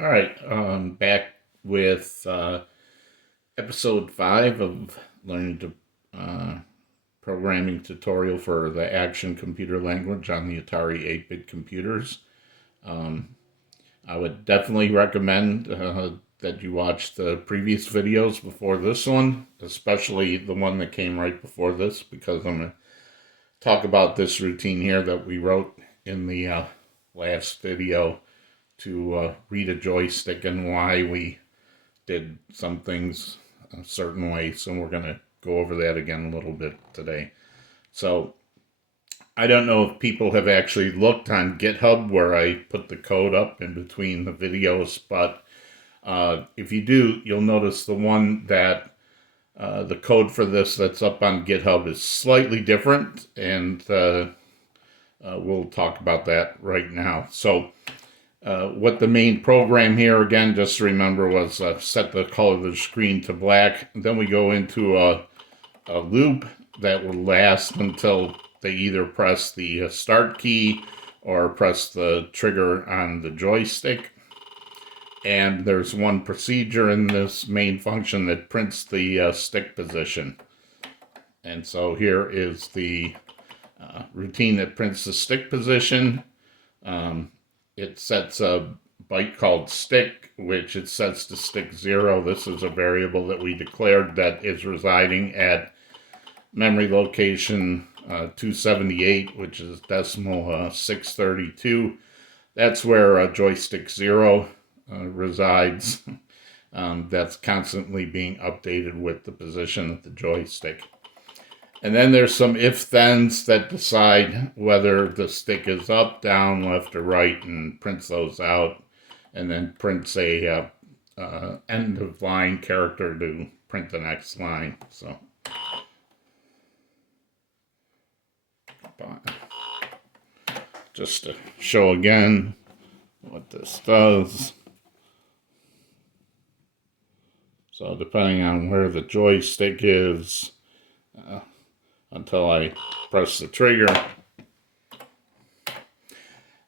All right, back with episode 5 of learning to programming tutorial for the Action computer language on the Atari 8-bit computers. Um, I would definitely recommend that you watch the previous videos before this one, especially the one that came right before this, because I'm going to talk about this routine here that we wrote in the last video to read a joystick and why we did some things a certain way. So we're going to go over that again a little bit today. So I don't know if people have actually looked on GitHub where I put the code up in between the videos, but if you do, you'll notice the one that the code for this that's up on GitHub is slightly different, and we'll talk about that right now. So what the main program here, again, just to remember, was set the color of the screen to black. Then we go into a loop that will last until they either press the start key or press the trigger on the joystick. And there's one procedure in this main function that prints the stick position. And so here is the routine that prints the stick position. It sets a byte called stick, which it sets to stick 0. This is a variable that we declared that is residing at memory location 278, which is decimal 632. That's where joystick 0 resides. That's constantly being updated with the position of the joystick. And then there's some if-thens that decide whether the stick is up, down, left, or right, and prints those out, and then prints a end-of-line character to print the next line. So, just to show again what this does. So depending on where the joystick is, until I press the trigger.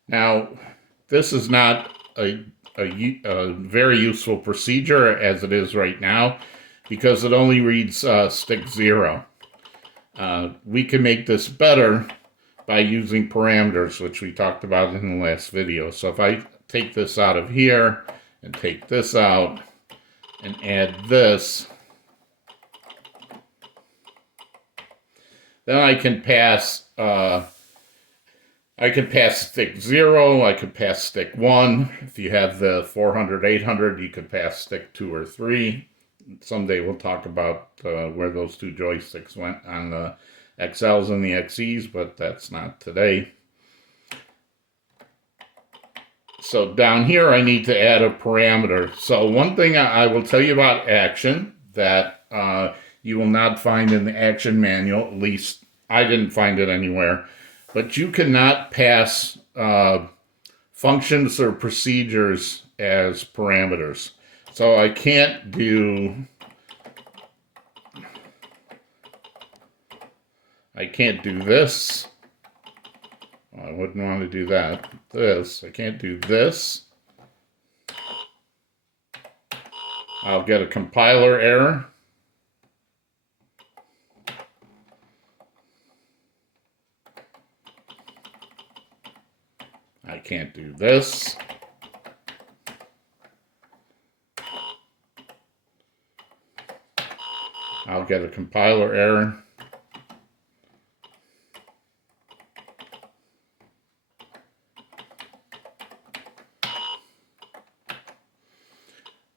Now, this is not a very useful procedure as it is right now, because it only reads stick 0. We can make this better by using parameters, which we talked about in the last video. So if I take this out of here and take this out and add this, then I can pass stick 0, I could pass stick 1. If you have the 400, 800, you could pass stick 2 or 3. Someday we'll talk about where those two joysticks went on the XLs and the XEs, but that's not today. So down here I need to add a parameter. So one thing I will tell you about Action that you will not find in the Action manual, at least I didn't find it anywhere, but you cannot pass functions or procedures as parameters. So I can't do this. Well, I wouldn't want to do that. This, I can't do this. I'll get a compiler error. I can't do this. I'll get a compiler error.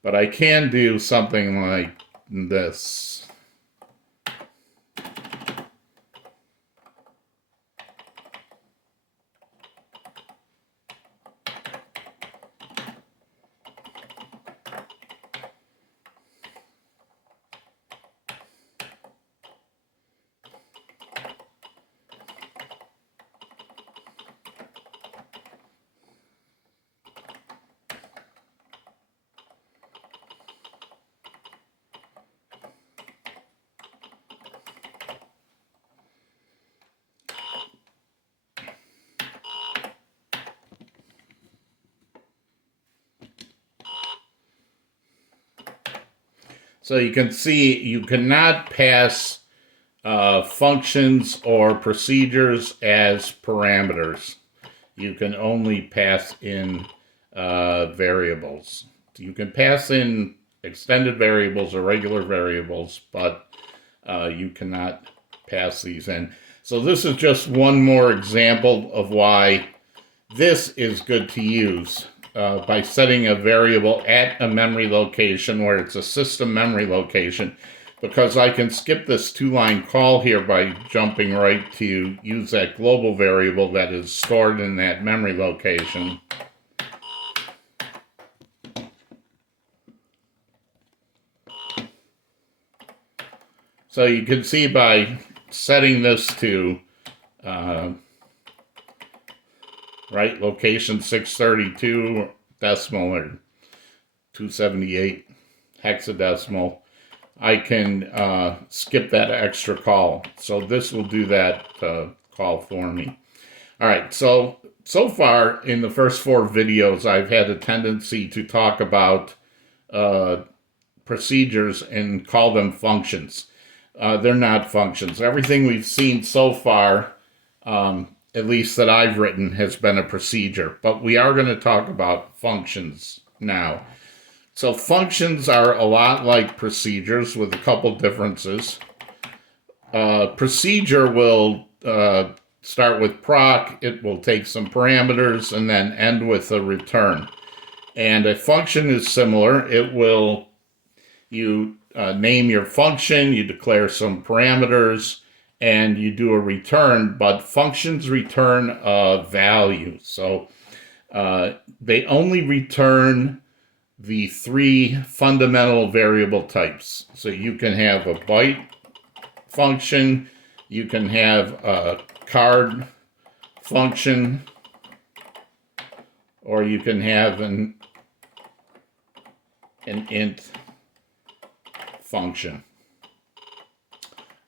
But I can do something like this. So you can see you cannot pass functions or procedures as parameters. You can only pass in variables. You can pass in extended variables or regular variables, but you cannot pass these in. So this is just one more example of why this is good to use by setting a variable at a memory location where it's a system memory location, because I can skip this two-line call here by jumping right to use that global variable that is stored in that memory location. So you can see by setting this to right location 632 decimal or 278 hexadecimal, I can skip that extra call. So this will do that call for me. All right, so far in the first 4 videos, I've had a tendency to talk about procedures and call them functions. They're not functions. Everything we've seen so far, at least that I've written, has been a procedure. But we are going to talk about functions now. So functions are a lot like procedures with a couple differences. Procedure will start with proc. It will take some parameters and then end with a return. And a function is similar. It will, you name your function, you declare some parameters, and you do a return, but functions return a value. So they only return the 3 fundamental variable types. So you can have a byte function, you can have a card function, or you can have an int function.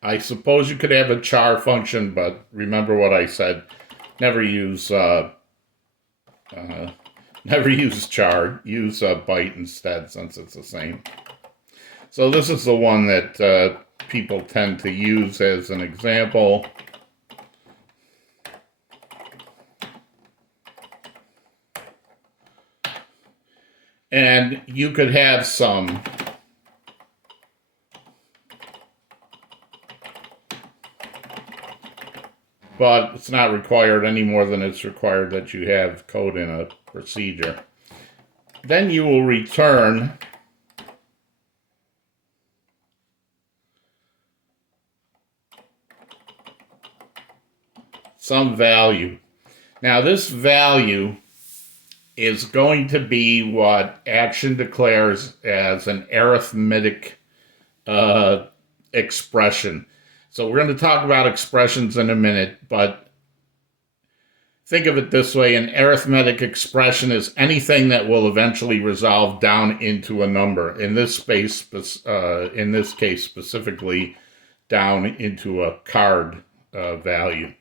I suppose you could have a char function, but remember what I said. Never use char. Use byte instead, since it's the same. So this is the one that people tend to use as an example. And you could have some but it's not required any more than it's required that you have code in a procedure. Then you will return some value. Now this value is going to be what Action declares as an arithmetic expression. So we're going to talk about expressions in a minute, but think of it this way. An arithmetic expression is anything that will eventually resolve down into a number. In this case specifically, down into a card value.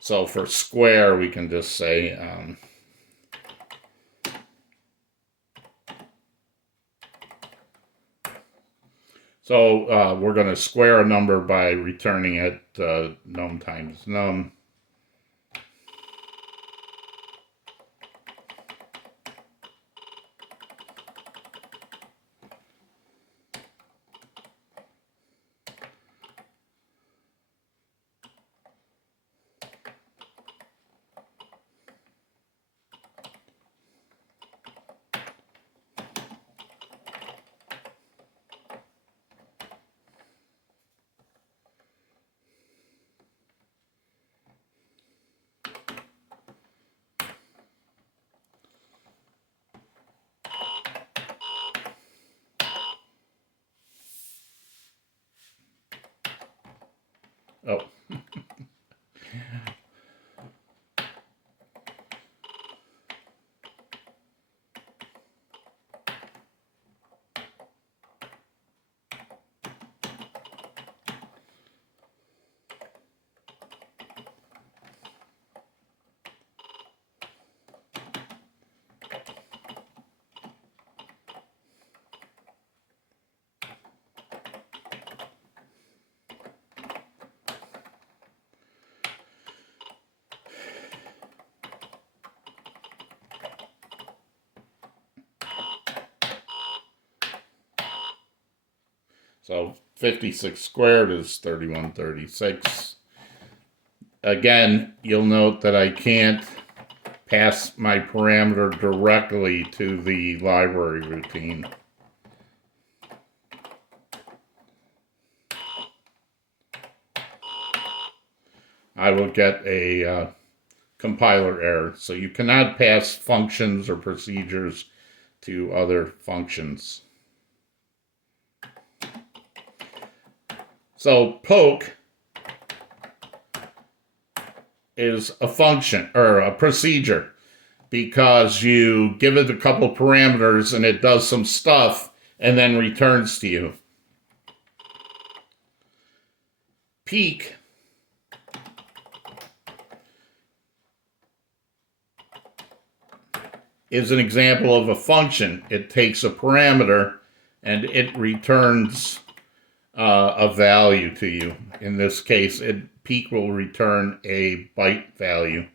So for square, we can just say we're going to square a number by returning it num times num. Oh. So 56 squared is 3136. Again, you'll note that I can't pass my parameter directly to the library routine. I will get a compiler error. So you cannot pass functions or procedures to other functions. So poke is a function or a procedure because you give it a couple parameters and it does some stuff and then returns to you. Peek is an example of a function. It takes a parameter and it returns a value to you. In this case, peek will return a byte value.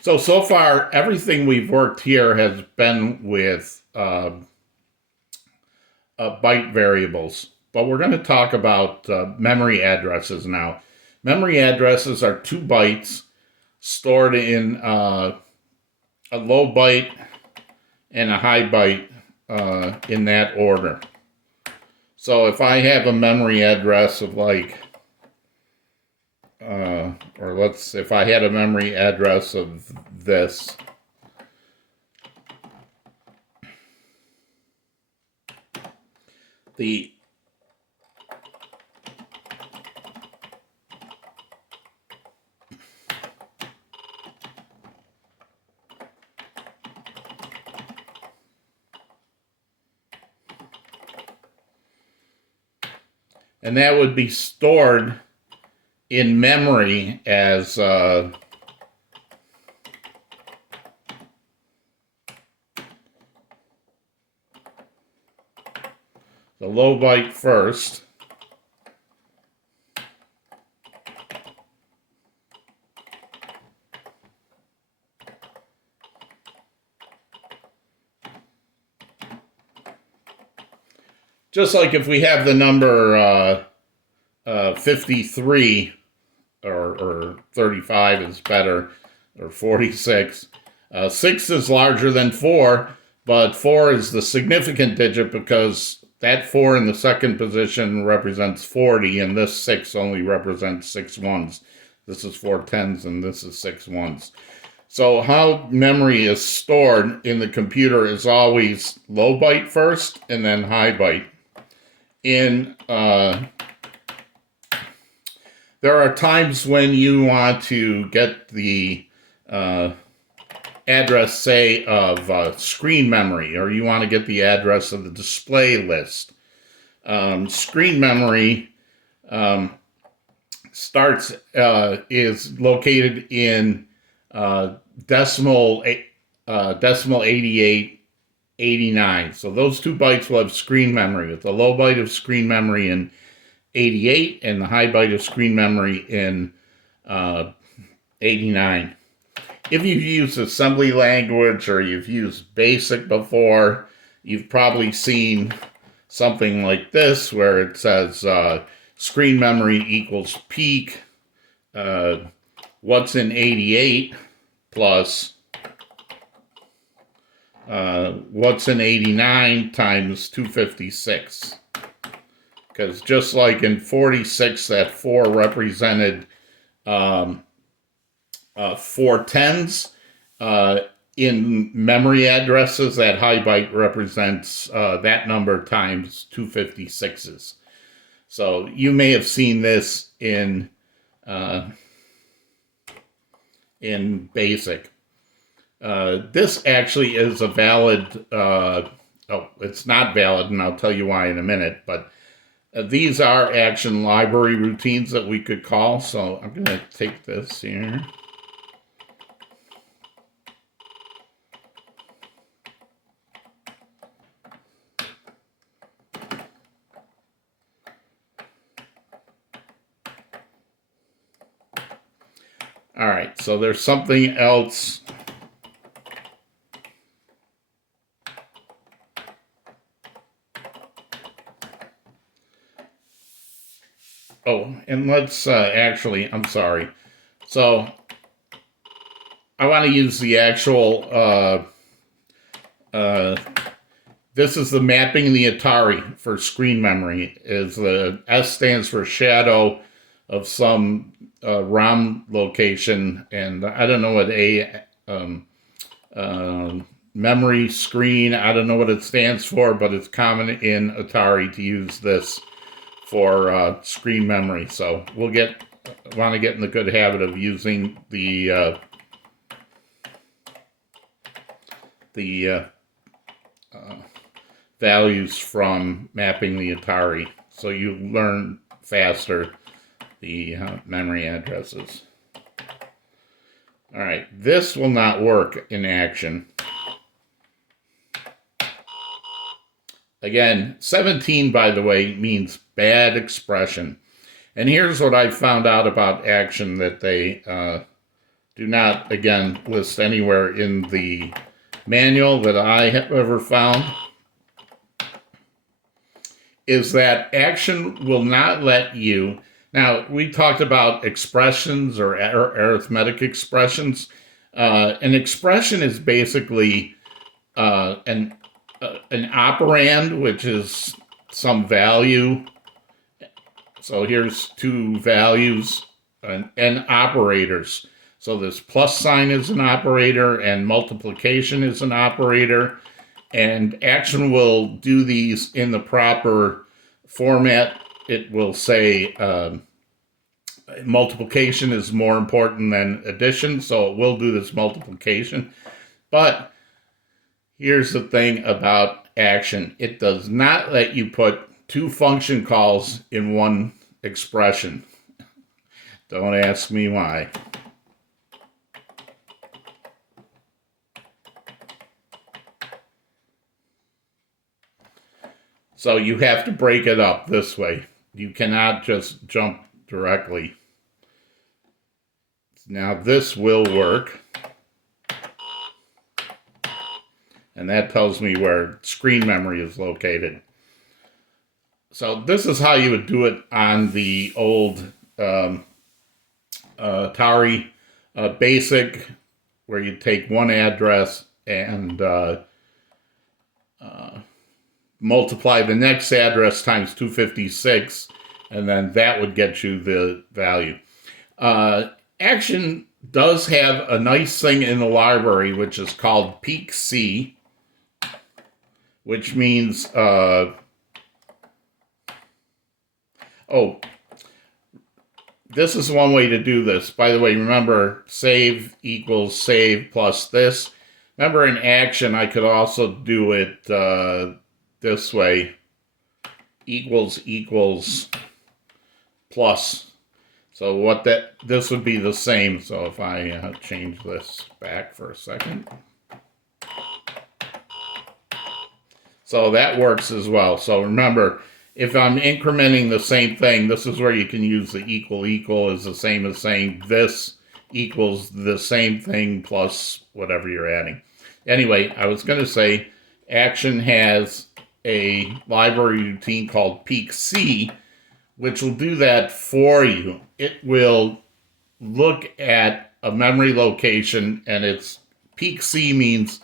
So far, everything we've worked here has been with byte variables. But we're going to talk about memory addresses now. Memory addresses are 2 bytes stored in a low byte and a high byte in that order. So if I have a memory address of like, if I had a memory address of this, and that would be stored in memory as the low byte first. Just like if we have the number 53, or 35 is better, or 46. 6 is larger than 4, but 4 is the significant digit because that 4 in the second position represents 40, and this 6 only represents 6 ones. This is 4 tens, and this is 6 ones. So how memory is stored in the computer is always low byte first, and then high byte. There are times when you want to get the address, say, of screen memory, or you want to get the address of the display list. Screen memory is located in decimal 88, 89. So those 2 bytes will have screen memory. With the low byte of screen memory in 88 and the high byte of screen memory in 89. If you've used assembly language or you've used BASIC before, you've probably seen something like this where it says screen memory equals peek, what's in 88 plus what's in 89 times 256. Because just like in 46, that 4 represented 4 tens, in memory addresses, that high byte represents that number times 256s. So you may have seen this in BASIC. This actually is a valid, it's not valid, and I'll tell you why in a minute, but these are action library routines that we could call. So I'm going to take this here. All right, so there's something else. Oh, and let's actually, I'm sorry. So I want to use the actual, this is the mapping the Atari for screen memory. Is the S stands for shadow of some ROM location, and I don't know what memory screen, I don't know what it stands for, but it's common in Atari to use this for screen memory. So we'll want to get in the good habit of using the values from mapping the Atari, so you learn faster the memory addresses. All right, this will not work in action. Again, 17, by the way, means bad expression. And here's what I found out about action that they do not, again, list anywhere in the manual that I have ever found, is that action will not let you. Now, we talked about expressions or arithmetic expressions. An expression is basically an operand, which is some value. So here's two values and operators. So this plus sign is an operator and multiplication is an operator. And action will do these in the proper format. It will say multiplication is more important than addition, so it will do this multiplication. But here's the thing about action. It does not let you put two function calls in one expression. Don't ask me why. So you have to break it up this way. You cannot just jump directly. Now this will work. And that tells me where screen memory is located. So this is how you would do it on the old Atari Basic, where you take one address and multiply the next address times 256, and then that would get you the value. Action does have a nice thing in the library, which is called peak C, which means, this is one way to do this. By the way, remember, save equals save plus this. Remember, in action, I could also do it this way, equals plus. So this would be the same. So if I change this back for a second. So that works as well. So remember, if I'm incrementing the same thing, this is where you can use the equal is the same as saying this equals the same thing plus whatever you're adding. Anyway, I was going to say action has a library routine called peak C, which will do that for you. It will look at a memory location, and it's peak C means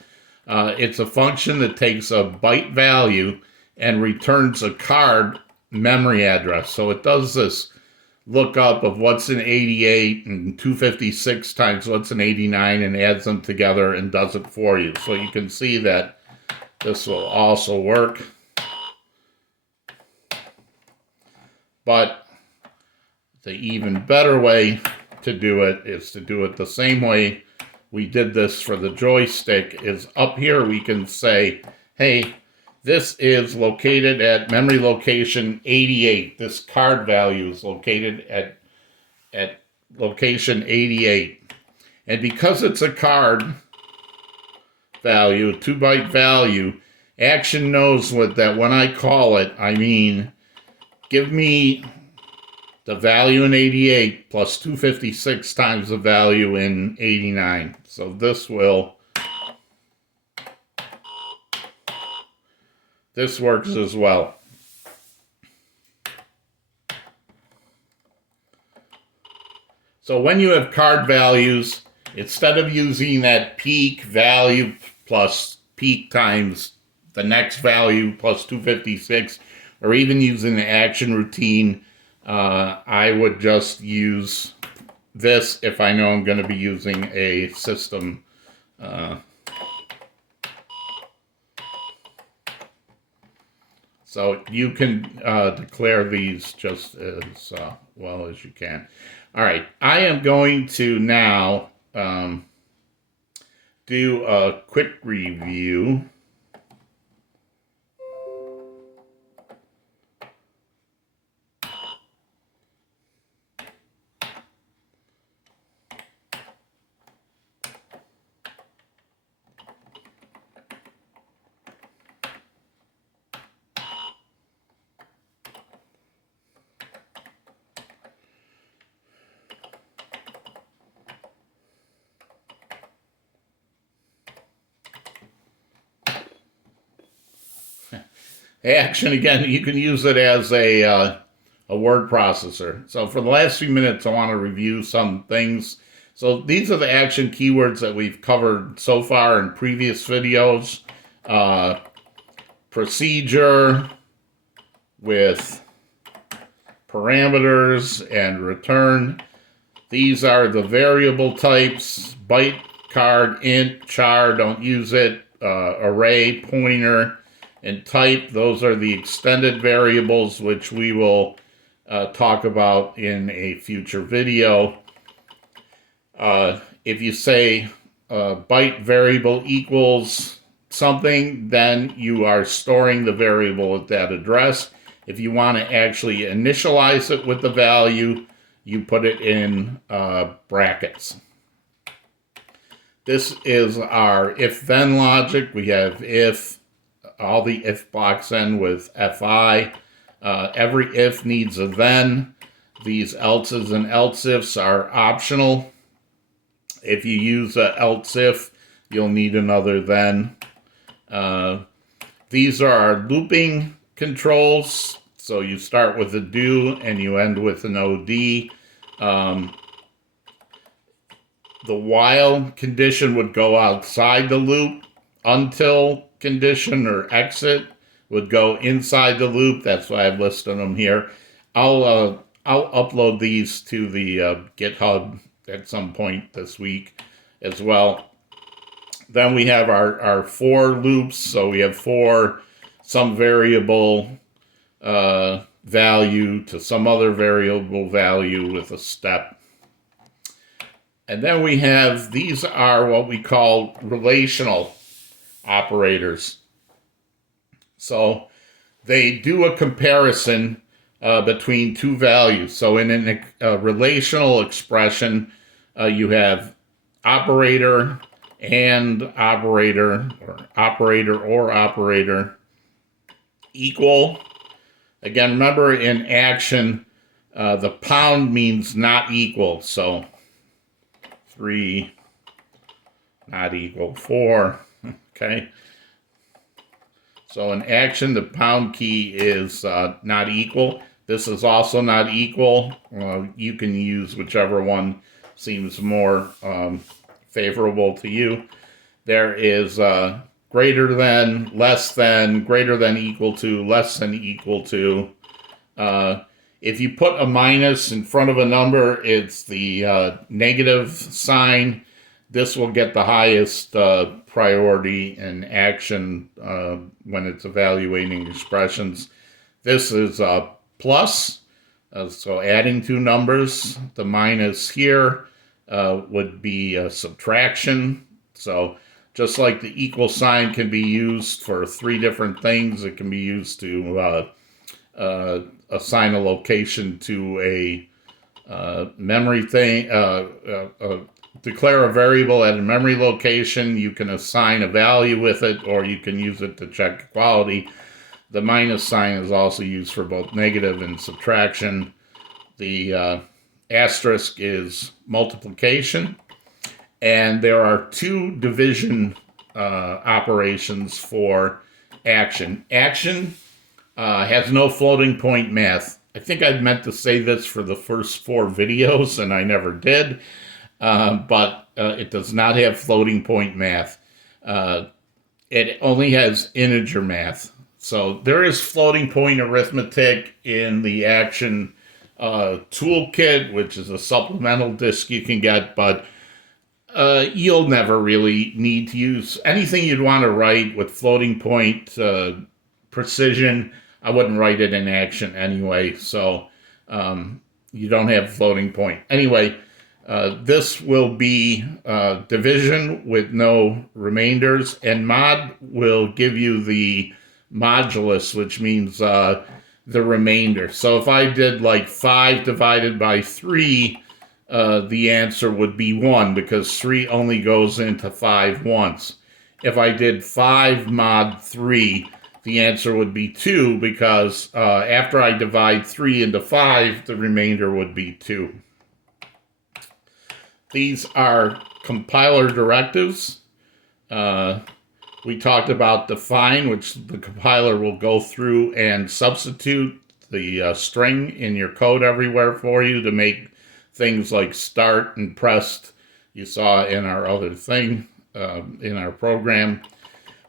it's a function that takes a byte value and returns a card memory address. So it does this lookup of what's in 88 and 256 times what's in 89 and adds them together and does it for you. So you can see that this will also work. But the even better way to do it is to do it the same way we did this for the joystick. Is up here we can say, hey, this is located at memory location 88. This card value is located at location 88. And because it's a card value, a 2-byte value, action knows that when I call it, I mean, give me the value in 88 plus 256 times the value in 89. So this works as well. So when you have card values, instead of using that peak value plus peak times the next value plus 256, or even using the action routine, I would just use this if I know I'm going to be using a system. So you can declare these just as well as you can. All right, I am going to now do a quick review. Action, again, you can use it as a word processor. So for the last few minutes, I want to review some things. So these are the action keywords that we've covered so far in previous videos. Procedure with parameters and return. These are the variable types: byte, card, int, char, don't use it, array, pointer, and type. Those are the extended variables, which we will talk about in a future video. If you say byte variable equals something, then you are storing the variable at that address. If you want to actually initialize it with the value, you put it in brackets. This is our if-then logic. We have if, all the if blocks end with fi. Every if needs a then. These else's and else ifs are optional. If you use a else if, you'll need another then. These are our looping controls. So you start with a do and you end with an OD. The while condition would go outside the loop. Until condition or exit would go inside the loop. That's why I've listed them here. I'll upload these to the GitHub at some point this week as well. Then we have our for loops. So we have for some variable value to some other variable value with a step. And then we have, these are what we call relational operators. So they do a comparison between two values. So in a relational expression, you have operator and operator, or operator equal. Again, remember in action, the pound means not equal. So 3 not equal 4. Okay. So in action, the pound key is not equal. This is also not equal. You can use whichever one seems more favorable to you. There is greater than, less than, greater than equal to, less than equal to. If you put a minus in front of a number, it's the negative sign. This will get the highest priority in action when it's evaluating expressions. This is a plus, so adding two numbers. The minus here would be a subtraction. So just like the equal sign can be used for 3 different things, it can be used to assign a location to a memory thing, declare a variable at a memory location. You can assign a value with it, or you can use it to check equality. The minus sign is also used for both negative and subtraction. The asterisk is multiplication. And there are two division operations for action. Action has no floating point math. I think I'd meant to say this for the first 4 videos, and I never did. But it does not have floating point math. It only has integer math. So there is floating point arithmetic in the action toolkit, which is a supplemental disc you can get, but you'll never really need to use anything you'd want to write with floating point precision. I wouldn't write it in action anyway, so you don't have floating point. Anyway, this will be division with no remainders, and mod will give you the modulus, which means the remainder. So if I did like 5 divided by 3, the answer would be 1, because 3 only goes into 5 once. If I did 5 mod 3, the answer would be 2, because after I divide 3 into 5, the remainder would be 2. These are compiler directives. We talked about define, which the compiler will go through and substitute the string in your code everywhere for you to make things like start and pressed you saw in our other thing, in our program.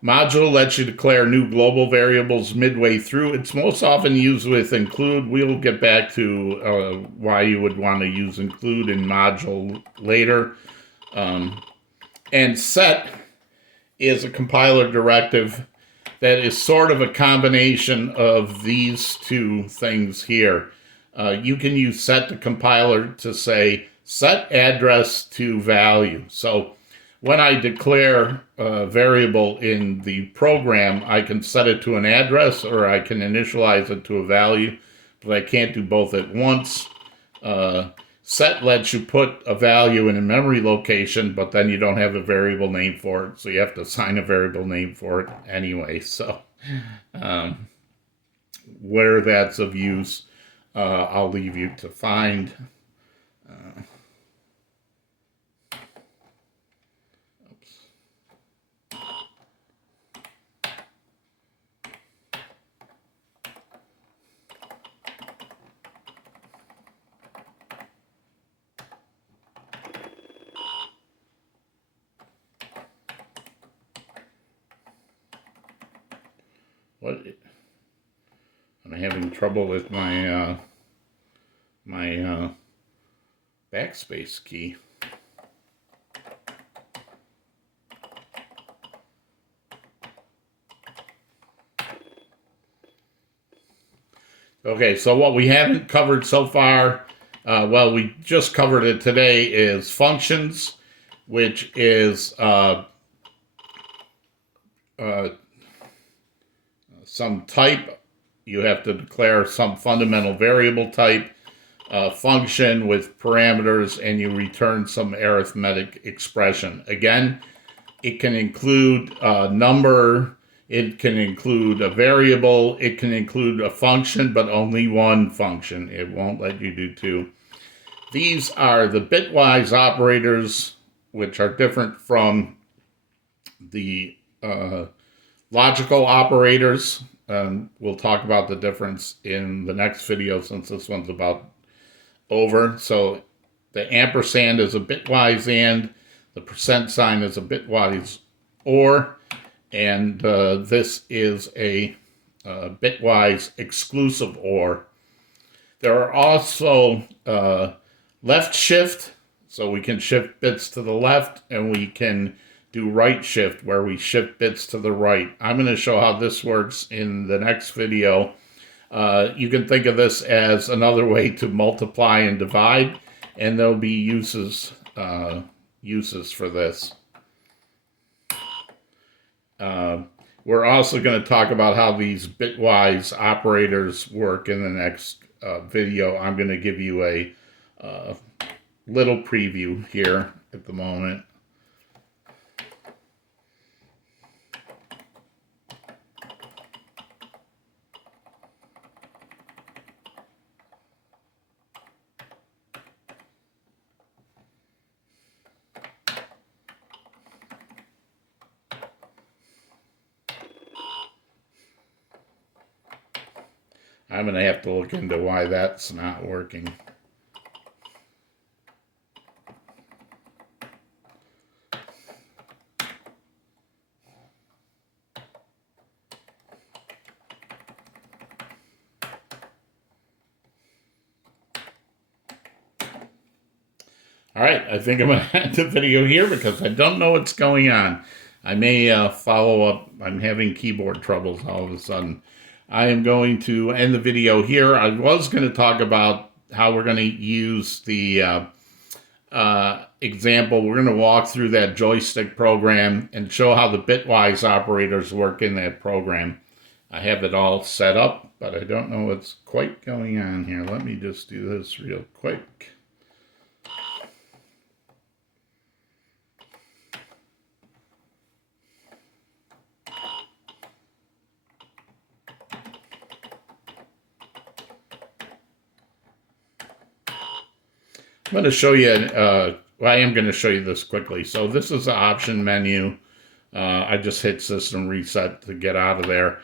Module lets you declare new global variables midway through. It's most often used with include. We'll get back to why you would want to use include in module later. And set is a compiler directive that is sort of a combination of these two things here. You can use set the compiler to say set address to value. So when I declare a variable in the program, I can set it to an address or I can initialize it to a value, but I can't do both at once. Set lets you put a value in a memory location, but then you don't have a variable name for it, so you have to assign a variable name for it anyway. So where that's of use, I'll leave you to find. What? I'm having trouble with my backspace key. Okay, so what we haven't covered so far, well, we just covered it today, is functions, which is some type. You have to declare some fundamental variable type, function with parameters, and you return some arithmetic expression. Again, it can include a number, it can include a variable, it can include a function, but only one function. It won't let you do 2. These are the bitwise operators, which are different from the logical operators. We'll talk about the difference in the next video since this one's about over. So the ampersand is a bitwise and, the percent sign is a bitwise or, and this is a bitwise exclusive or. There are also left shift, so we can shift bits to the left, and we can do right shift where we shift bits to the right. I'm going to show how this works in the next video. You can think of this as another way to multiply and divide, and there'll be uses for this. We're also going to talk about how these bitwise operators work in the next video. I'm going to give you a little preview here at the moment. I'm going to have to look into why that's not working. All right, I think I'm going to end the video here because I don't know what's going on. I may follow up. I'm having keyboard troubles all of a sudden. I am going to end the video here. I was going to talk about how we're going to use the example. We're going to walk through that joystick program and show how the bitwise operators work in that program. I have it all set up, but I don't know what's quite going on here. Let me just do this real quick. I'm going to show you, I am going to show you this quickly. So this is the option menu. I just hit system reset to get out of there.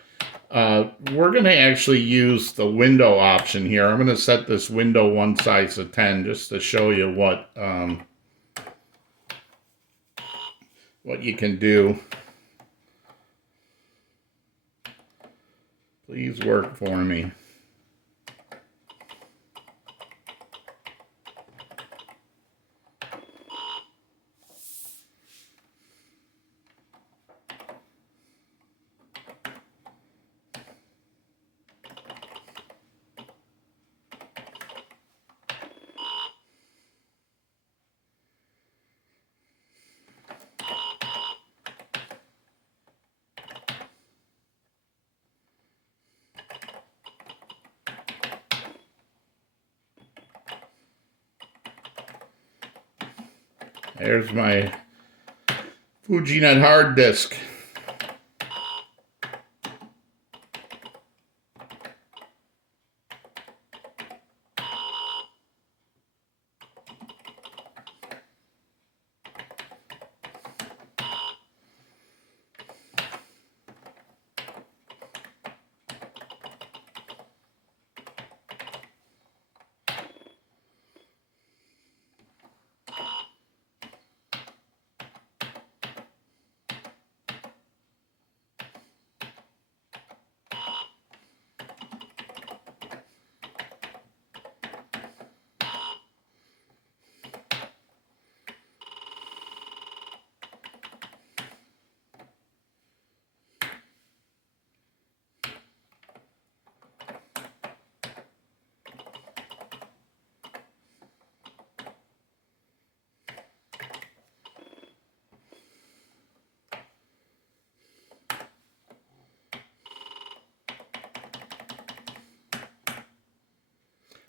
We're going to actually use the window option here. I'm going to set this window one size of 10 just to show you what you can do. Please work for me. There's my FujiNet hard disk.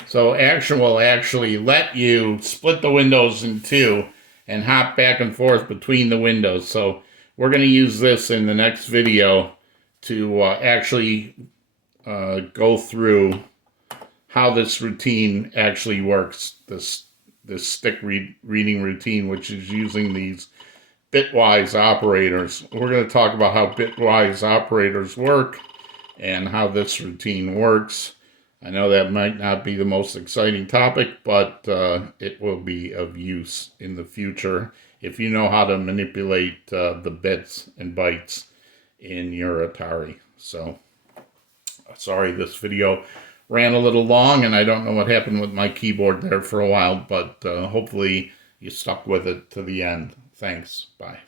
So Action will actually let you split the windows in two and hop back and forth between the windows. So we're going to use this in the next video to actually go through how this routine actually works, this stick reading routine, which is using these bitwise operators. We're going to talk about how bitwise operators work and how this routine works. I know that might not be the most exciting topic, but it will be of use in the future if you know how to manipulate the bits and bytes in your Atari. So, sorry this video ran a little long, and I don't know what happened with my keyboard there for a while, but hopefully you stuck with it to the end. Thanks. Bye.